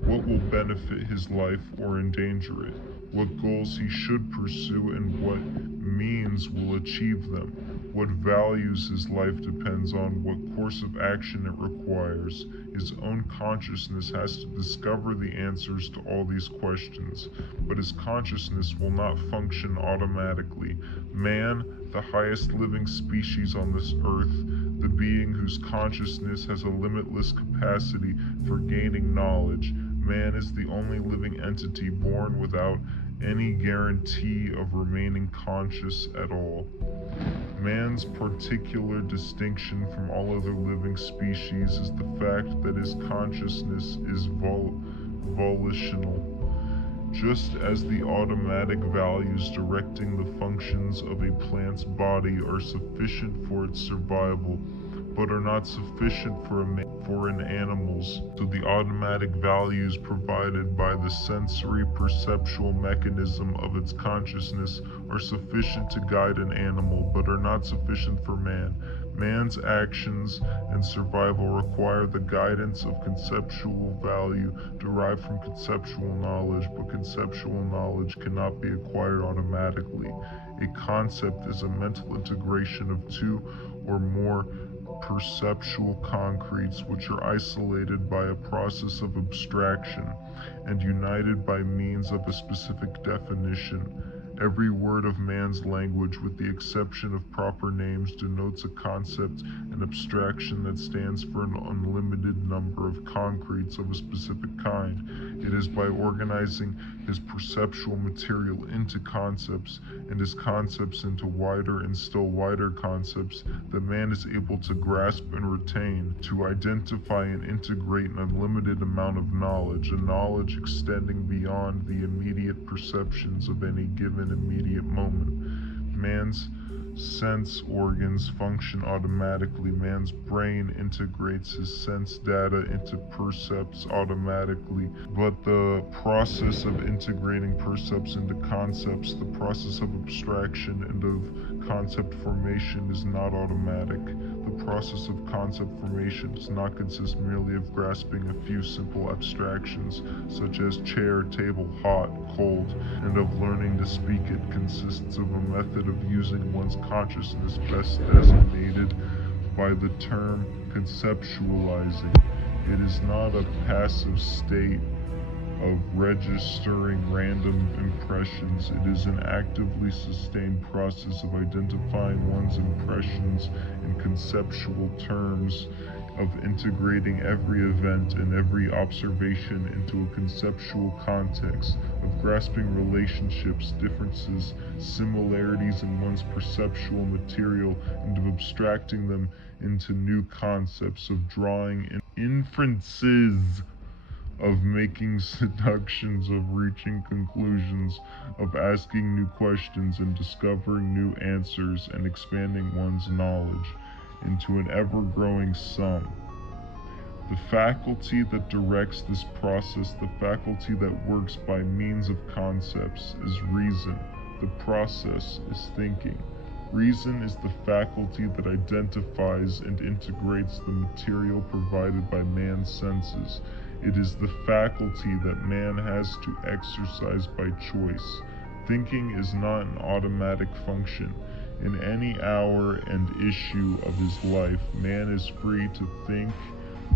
what will benefit his life or endanger it, what goals he should pursue and what means will achieve them, what values his life depends on, what course of action it requires. His own consciousness has to discover the answers to all these questions, but his consciousness will not function automatically. Man, the highest living species on this earth, the being whose consciousness has a limitless capacity for gaining knowledge, man is the only living entity born without any guarantee of remaining conscious at all. Man's particular distinction from all other living species is the fact that his consciousness is volitional. Just as the automatic values directing the functions of a plant's body are sufficient for its survival, but are not sufficient for an animal's, so the automatic values provided by the sensory perceptual mechanism of its consciousness are sufficient to guide an animal, but are not sufficient for man. Man's actions and survival require the guidance of conceptual value derived from conceptual knowledge, but conceptual knowledge cannot be acquired automatically. A concept is a mental integration of two or more perceptual concretes which are isolated by a process of abstraction and united by means of a specific definition. Every word of man's language, with the exception of proper names, denotes a concept, an abstraction that stands for an unlimited number of concretes of a specific kind. It is by organizing his perceptual material into concepts and his concepts into wider and still wider concepts that man is able to grasp and retain, to identify and integrate an unlimited amount of knowledge, a knowledge extending beyond the immediate perceptions of any given immediate moment. Man's sense organs function automatically. Man's brain integrates his sense data into percepts automatically, but the process of integrating percepts into concepts, the process of abstraction and of concept formation is not automatic. The process of concept formation does not consist merely of grasping a few simple abstractions such as chair, table, hot, cold, and of learning to speak. It consists of a method of using one's consciousness, best designated by the term conceptualizing. It is not a passive state of registering random impressions. It is an actively sustained process of identifying one's impressions in conceptual terms, of integrating every event and every observation into a conceptual context, of grasping relationships, differences, similarities in one's perceptual material, and of abstracting them into new concepts, of drawing inferences, of making deductions, of reaching conclusions, of asking new questions and discovering new answers, and expanding one's knowledge into an ever-growing sum. The faculty that directs this process, the faculty that works by means of concepts, is reason. The process is thinking. Reason is the faculty that identifies and integrates the material provided by man's senses. It is the faculty that man has to exercise by choice. Thinking is not an automatic function. In any hour and issue of his life, man is free to think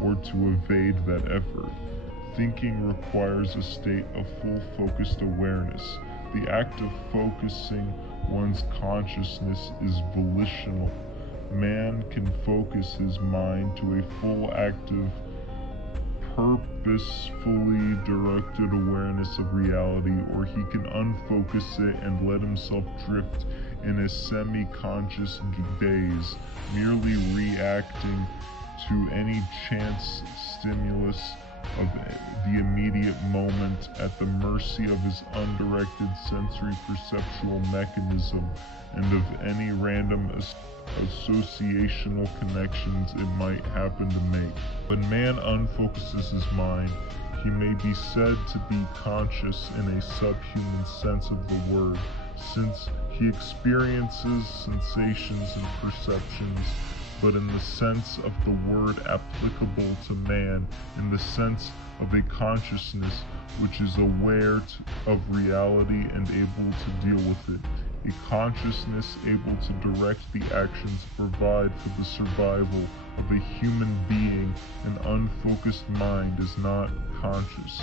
or to evade that effort. Thinking requires a state of full focused awareness. The act of focusing one's consciousness is volitional. Man can focus his mind to a full active, purposefully directed awareness of reality, or he can unfocus it and let himself drift in a semi-conscious daze, merely reacting to any chance stimulus of the immediate moment, at the mercy of his undirected sensory perceptual mechanism and of any random associational connections it might happen to make. When man unfocuses his mind, he may be said to be conscious in a subhuman sense of the word, since he experiences sensations and perceptions but in the sense of the word applicable to man, in the sense of a consciousness which is aware of reality and able to deal with it. A consciousness able to direct the actions to provide for the survival of a human being. An unfocused mind is not conscious.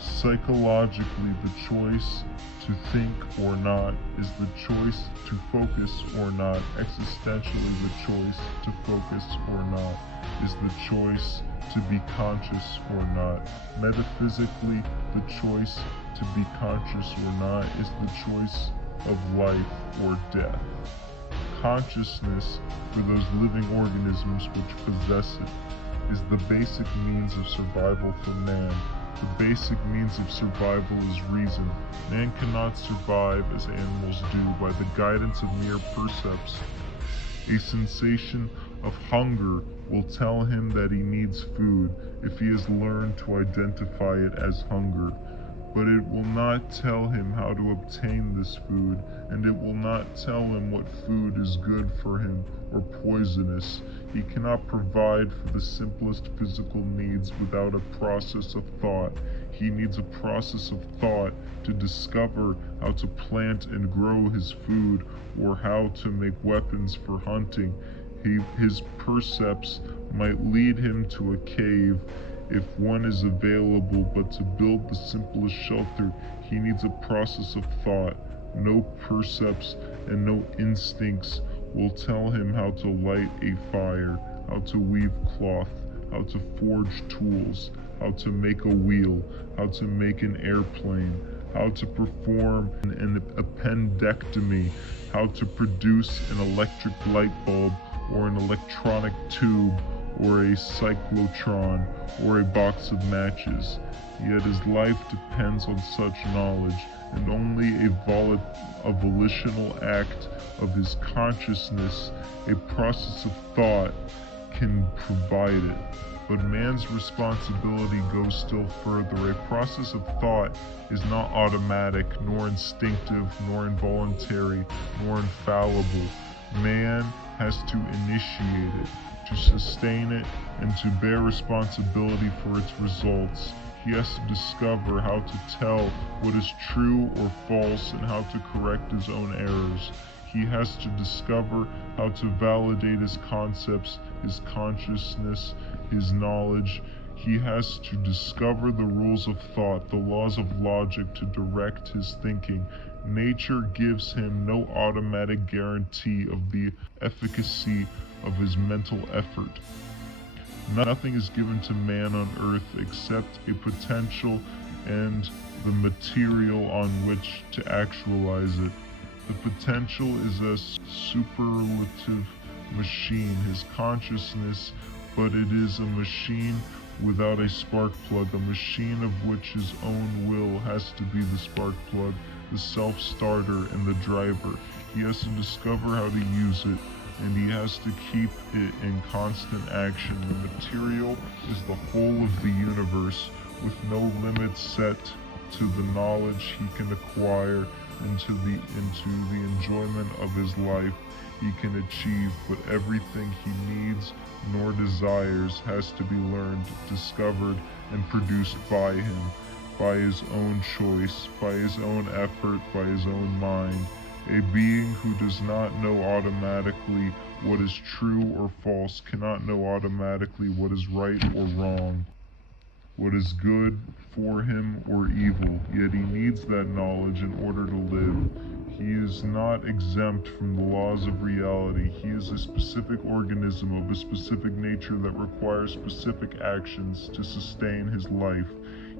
Psychologically, the choice to think or not is the choice to focus or not. Existentially, the choice to focus or not is the choice to be conscious or not. Metaphysically, the choice to be conscious or not is the choice of life or death. Consciousness, for those living organisms which possess it, is the basic means of survival for man. The basic means of survival is reason. Man cannot survive as animals do by the guidance of mere percepts. A sensation of hunger will tell him that he needs food if he has learned to identify it as hunger. But it will not tell him how to obtain this food, and it will not tell him what food is good for him or poisonous. He cannot provide for the simplest physical needs without a process of thought. He needs a process of thought to discover how to plant and grow his food, or how to make weapons for hunting. His percepts might lead him to a cave if one is available, but to build the simplest shelter, he needs a process of thought. No percepts and no instincts will tell him how to light a fire, how to weave cloth, how to forge tools, how to make a wheel, how to make an airplane, how to perform an appendectomy, how to produce an electric light bulb or an electronic tube, or a cyclotron, or a box of matches. Yet his life depends on such knowledge, and only a volitional act of his consciousness, a process of thought, can provide it. But man's responsibility goes still further. A process of thought is not automatic, nor instinctive, nor involuntary, nor infallible. Man has to initiate it, to sustain it, and to bear responsibility for its results. He has to discover how to tell what is true or false and how to correct his own errors. He has to discover how to validate his concepts, his consciousness, his knowledge. He has to discover the rules of thought, the laws of logic to direct his thinking. Nature gives him no automatic guarantee of the efficacy of his mental effort. Nothing is given to man on earth except a potential and the material on which to actualize it. The potential is a superlative machine, his consciousness, but it is a machine without a spark plug, a machine of which his own will has to be the spark plug, the self-starter and the driver. He has to discover how to use it, and he has to keep it in constant action. The material is the whole of the universe, with no limits set to the knowledge he can acquire and to the enjoyment of his life he can achieve, but everything he needs nor desires has to be learned, discovered, and produced by him, by his own choice, by his own effort, by his own mind. A being who does not know automatically what is true or false cannot know automatically what is right or wrong, what is good for him or evil, yet he needs that knowledge in order to live. He is not exempt from the laws of reality. He is a specific organism of a specific nature that requires specific actions to sustain his life.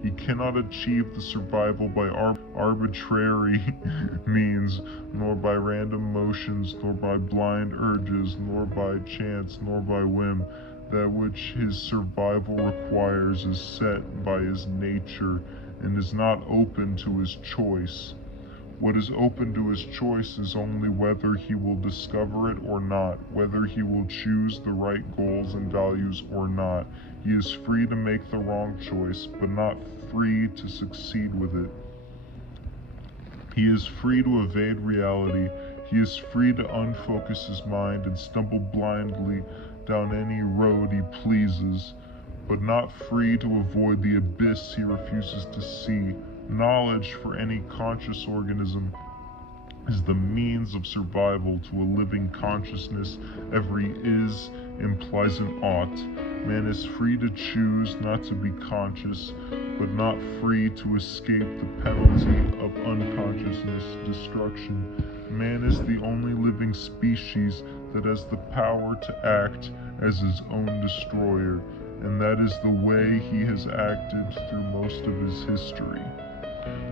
He cannot achieve the survival by arbitrary means, nor by random motions, nor by blind urges, nor by chance, nor by whim. That which his survival requires is set by his nature and is not open to his choice. What is open to his choice is only whether he will discover it or not, whether he will choose the right goals and values or not. He is free to make the wrong choice, but not free to succeed with it. He is free to evade reality. He is free to unfocus his mind and stumble blindly down any road he pleases, but not free to avoid the abyss he refuses to see. Knowledge for any conscious organism is the means of survival to a living consciousness. Every is implies an ought. Man is free to choose not to be conscious, but not free to escape the penalty of unconsciousness, destruction. Man is the only living species that has the power to act as his own destroyer, and that is the way he has acted through most of his history.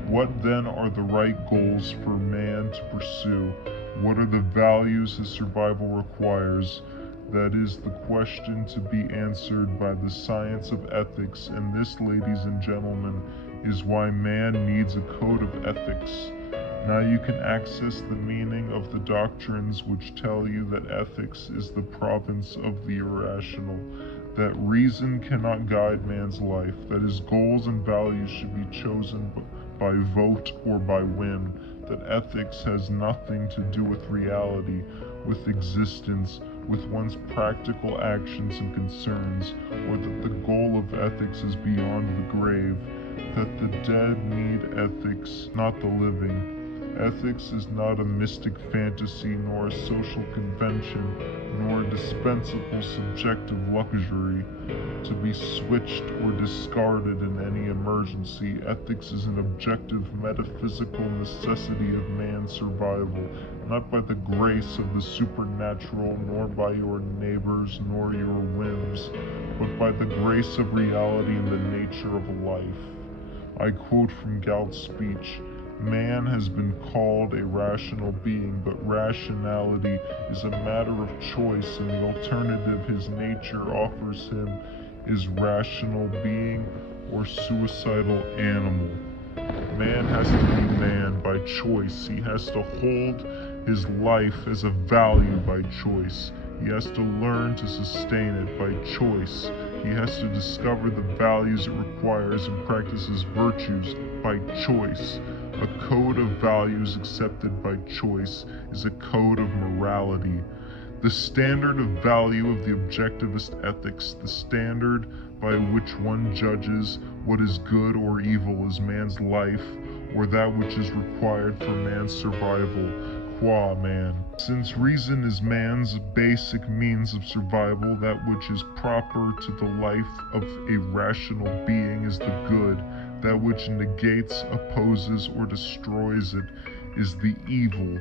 What then are the right goals for man to pursue? What are the values his survival requires? That is the question to be answered by the science of ethics, and this, ladies and gentlemen, is why man needs a code of ethics. Now you can access the meaning of the doctrines which tell you that ethics is the province of the irrational, that reason cannot guide man's life, that his goals and values should be chosen by vote or by whim, that ethics has nothing to do with reality, with existence, with one's practical actions and concerns, or that the goal of ethics is beyond the grave, that the dead need ethics, not the living. Ethics is not a mystic fantasy, nor a social convention, nor a dispensable subjective luxury to be switched or discarded in any emergency. Ethics is an objective metaphysical necessity of man's survival, not by the grace of the supernatural, nor by your neighbors, nor your whims, but by the grace of reality and the nature of life. I quote from Galt's speech: "Man has been called a rational being, but rationality is a matter of choice, and the alternative his nature offers him is rational being or suicidal animal. Man has to be man by choice. He has to hold his life as a value by choice. He has to learn to sustain it by choice. He has to discover the values it requires and practice his virtues by choice. A code of values accepted by choice is a code of morality. The standard of value of the objectivist ethics, the standard by which one judges what is good or evil is man's life, or that which is required for man's survival, qua man. Since reason is man's basic means of survival, that which is proper to the life of a rational being is the good. That which negates, opposes, or destroys it is the evil.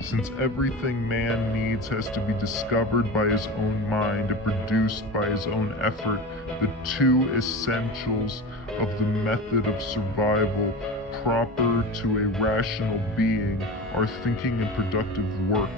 Since everything man needs has to be discovered by his own mind and produced by his own effort, the two essentials of the method of survival proper to a rational being are thinking and productive work.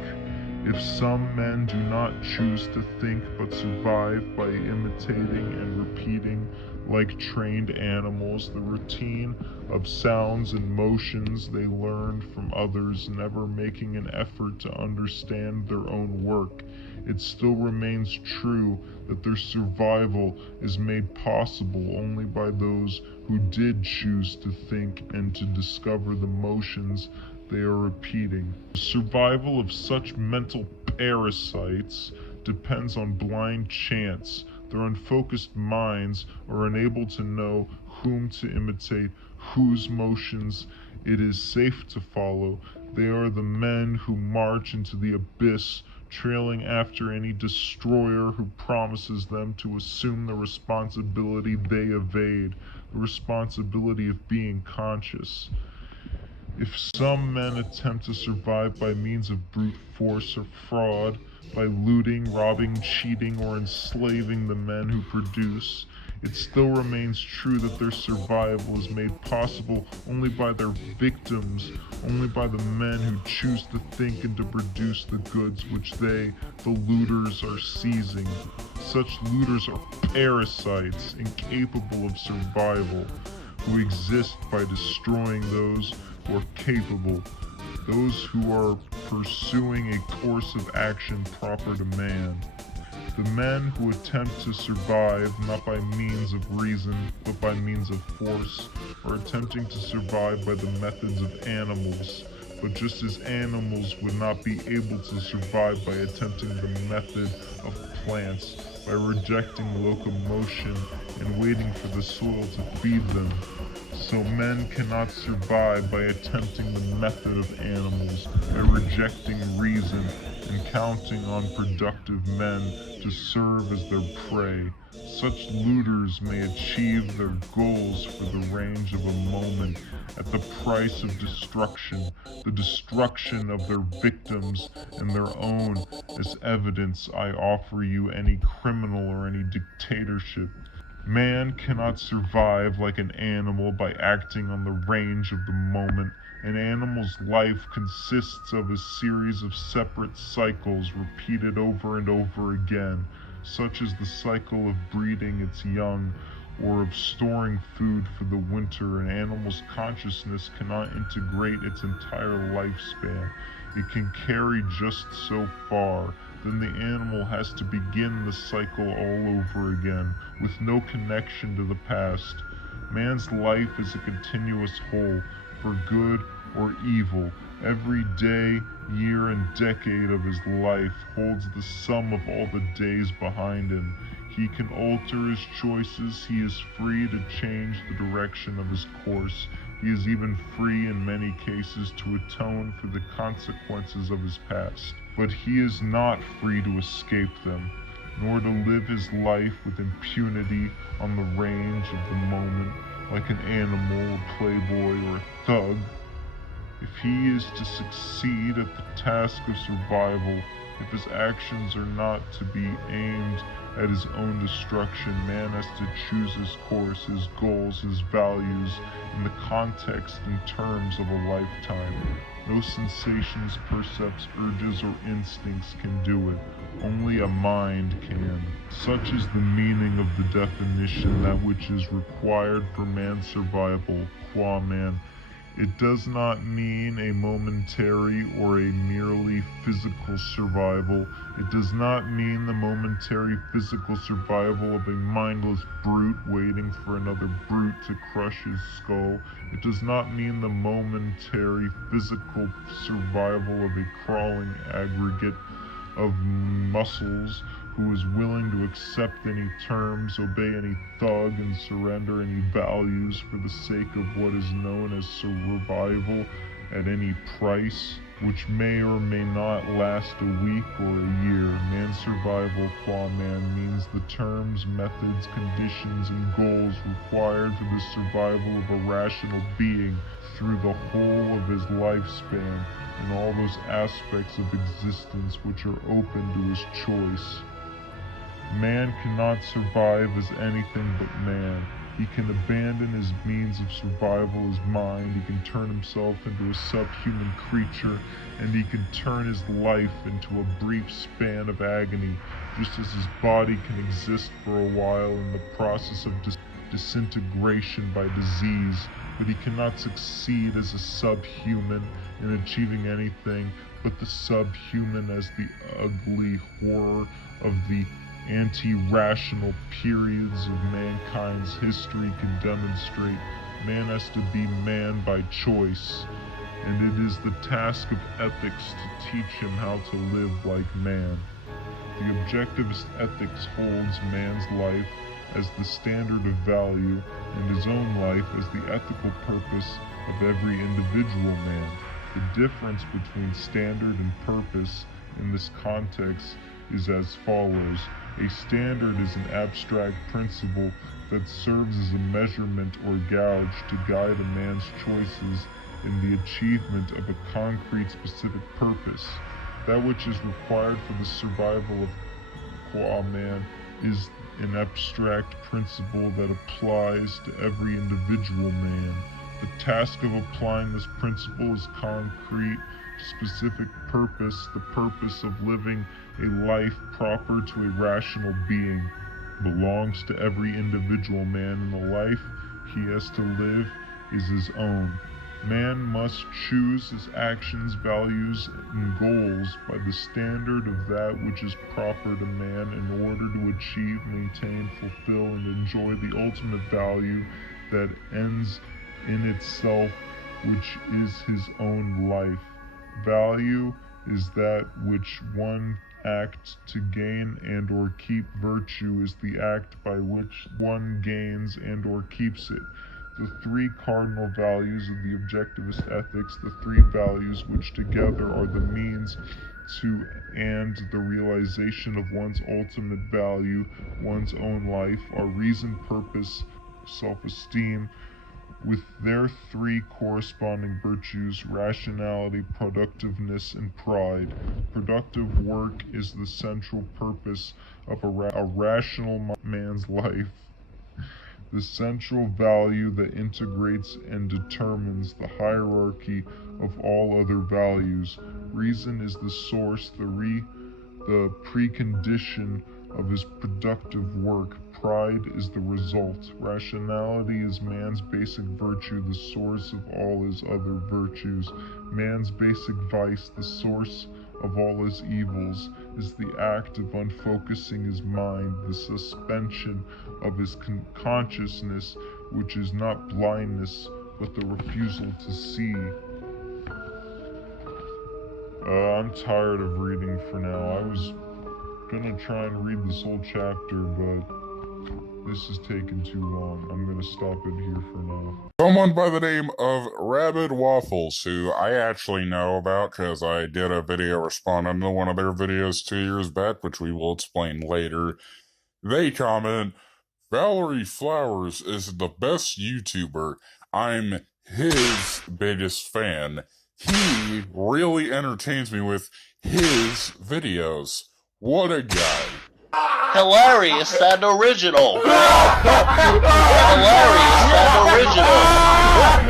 If some men do not choose to think but survive by imitating and repeating, like trained animals, the routine of sounds and motions they learned from others, never making an effort to understand their own work, it still remains true that their survival is made possible only by those who did choose to think and to discover the motions they are repeating. The survival of such mental parasites depends on blind chance. Their unfocused minds are unable to know whom to imitate, whose motions it is safe to follow. They are the men who march into the abyss, trailing after any destroyer who promises them to assume the responsibility they evade, the responsibility of being conscious. If some men attempt to survive by means of brute force or fraud, by looting, robbing, cheating, or enslaving the men who produce, it still remains true that their survival is made possible only by their victims, only by the men who choose to think and to produce the goods which they, the looters, are seizing. Such looters are parasites, incapable of survival, who exist by destroying those who are capable, those who are pursuing a course of action proper to man. The men who attempt to survive not by means of reason, but by means of force, are attempting to survive by the methods of animals, But just as animals would not be able to survive by attempting the method of plants, by rejecting locomotion and waiting for the soil to feed them, so men cannot survive by attempting the method of animals, by rejecting reason and counting on productive men to serve as their prey. Such looters may achieve their goals for the range of a moment at the price of destruction, the destruction of their victims and their own. As evidence, I offer you any criminal or any dictatorship. Man cannot survive like an animal by acting on the range of the moment. An animal's life consists of a series of separate cycles repeated over and over again, such as the cycle of breeding its young or of storing food for the winter. An animal's consciousness cannot integrate its entire lifespan. It can carry just so far. Then the animal has to begin the cycle all over again, with no connection to the past. Man's life is a continuous whole, for good or evil. Every day, year, and decade of his life holds the sum of all the days behind him. He can alter his choices. He is free to change the direction of his course. He is even free in many cases to atone for the consequences of his past. But he is not free to escape them, nor to live his life with impunity on the range of the moment, like an animal, a playboy, or a thug. If he is to succeed at the task of survival, if his actions are not to be aimed at his own destruction, man has to choose his course, his goals, his values, in the context and terms of a lifetime. No sensations, percepts, urges, or instincts can do it. Only a mind can. Such is the meaning of the definition, that which is required for man's survival, qua man. It does not mean a momentary or a merely physical survival. It does not mean the momentary physical survival of a mindless brute waiting for another brute to crush his skull. It does not mean the momentary physical survival of a crawling aggregate of muscles who is willing to accept any terms, obey any thug, and surrender any values for the sake of what is known as survival at any price, which may or may not last a week or a year. Man's survival, qua man, means the terms, methods, conditions, and goals required for the survival of a rational being through the whole of his lifespan, and all those aspects of existence which are open to his choice. Man cannot survive as anything but man. He can abandon his means of survival, his mind. He can turn himself into a subhuman creature, and he can turn his life into a brief span of agony, just as his body can exist for a while in the process of disintegration by disease, but he cannot succeed as a subhuman in achieving anything but the subhuman, as the ugly horror of the anti-rational periods of mankind's history can demonstrate. Man has to be man by choice, and it is the task of ethics to teach him how to live like man. The objectivist ethics holds man's life as the standard of value and his own life as the ethical purpose of every individual man. The difference between standard and purpose in this context is as follows. A standard is an abstract principle that serves as a measurement or gauge to guide a man's choices in the achievement of a concrete specific purpose. That which is required for the survival of qua man is an abstract principle that applies to every individual man. The task of applying this principle is concrete, specific purpose, the purpose of living a life proper to a rational being, belongs to every individual man, and the life he has to live is his own. Man must choose his actions, values, and goals by the standard of that which is proper to man in order to achieve, maintain, fulfill, and enjoy the ultimate value that ends in itself, which is his own life. Value is that which one act to gain and or keep. Virtue is the act by which one gains and or keeps it. The three cardinal values of the objectivist ethics, the three values which together are the means to and the realization of one's ultimate value, one's own life, are reason, purpose, self-esteem, with their three corresponding virtues: rationality, productiveness, and pride. Productive work is the central purpose of a rational man's life, the central value that integrates and determines the hierarchy of all other values. Reason is the source, the precondition of his productive work. Pride is the result. Rationality is man's basic virtue, the source of all his other virtues. Man's basic vice, the source of all his evils, is the act of unfocusing his mind, the suspension of his consciousness, which is not blindness, but the refusal to see. I'm tired of reading for now. I was gonna try and read this whole chapter, but this is taking too long. I'm gonna stop it here for now. Someone by the name of Rabid Waffles, who I actually know about because I did a video responding to one of their videos 2 years back, which we will explain later. They comment, Valerie Flowers is the best YouTuber. I'm his biggest fan. He really entertains me with his videos. What a guy. Hilarious and original. Hilarious and original.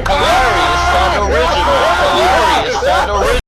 Hilarious and original. Hilarious and original.